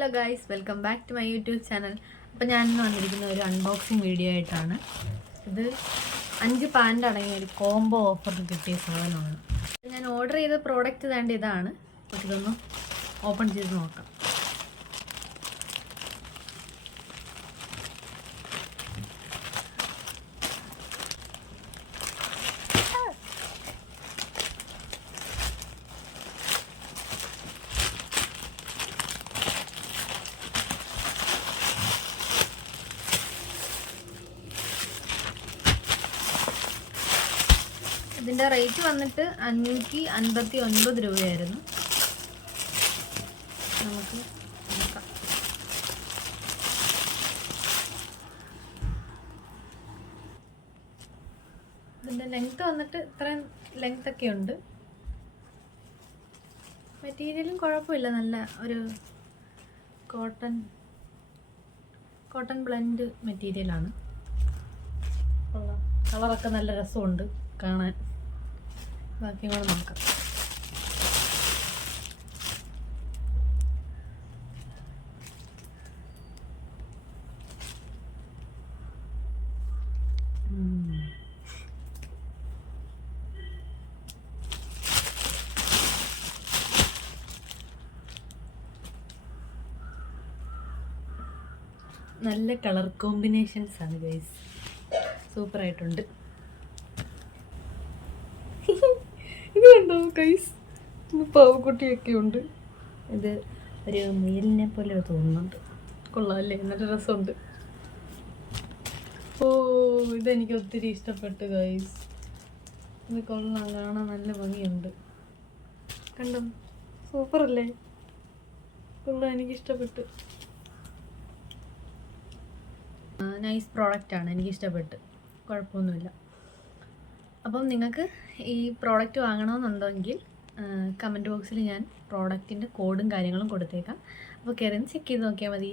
Hello guys, welcome back to my YouTube channel. അപ്പോൾ ഞാനിന്ന് വന്നിരിക്കുന്ന ഒരു അൺബോക്സിങ് വീഡിയോ ആയിട്ടാണ്. ഇത് 5 പാൻ്റ് അടങ്ങിയ ഒരു കോംബോ ഓഫറിൽ കിട്ടിയ സാധനമാണ്. ഞാൻ ഓർഡർ ചെയ്ത പ്രോഡക്റ്റ് വേണ്ട ഇതാണ്. അപ്പോൾ ഇതൊന്ന് ഓപ്പൺ ചെയ്ത് നോക്കാം. ഇതിൻ്റെ റേറ്റ് വന്നിട്ട് 559 രൂപയായിരുന്നു. നമുക്ക് നോക്കാം. ഇതിൻ്റെ ലെങ്ത്ത് വന്നിട്ട് ഇത്രയും ലെങ്ത്തൊക്കെ ഉണ്ട്. മെറ്റീരിയലും കുഴപ്പമില്ല, നല്ല ഒരു കോട്ടൺ ബ്ലെൻഡ് മെറ്റീരിയലാണ്. കളറൊക്കെ നല്ല രസമുണ്ട് കാണാൻ. ബാക്കി കൂടെ നോക്കാം. നല്ല കളർ കോമ്പിനേഷൻസ് ആണ് ഗൈസ്, സൂപ്പറായിട്ടുണ്ട്. ഇത് കണ്ടോ ഗൈസ്, പാവക്കുട്ടിയൊക്കെ ഉണ്ട്. ഇത് ഒരു മുയലിനെ പോലെ തോന്നുന്നുണ്ട്. കൊള്ളാമല്ലേ, നല്ല രസമുണ്ട്. ഓ, ഇതെനിക്ക് ഒത്തിരി ഇഷ്ടപ്പെട്ടു ഗൈസ്. ഇത് കൊള്ളാം, കാണാൻ നല്ല ഭംഗിയുണ്ട്. കണ്ടോ, സൂപ്പറല്ലേ? കൊള്ളാം, എനിക്കിഷ്ടപ്പെട്ടു. നൈസ് പ്രോഡക്റ്റാണ്, എനിക്കിഷ്ടപ്പെട്ട്. കുഴപ്പമൊന്നുമില്ല. അപ്പം നിങ്ങൾക്ക് ഈ പ്രോഡക്റ്റ് വാങ്ങണമെന്നുണ്ടെങ്കിൽ കമൻറ്റ് ബോക്സിൽ ഞാൻ പ്രോഡക്റ്റിൻ്റെ കോഡും കാര്യങ്ങളും കൊടുത്തേക്കാം. അപ്പോൾ കയറി ചെക്ക് ചെയ്ത് നോക്കിയാൽ മതി.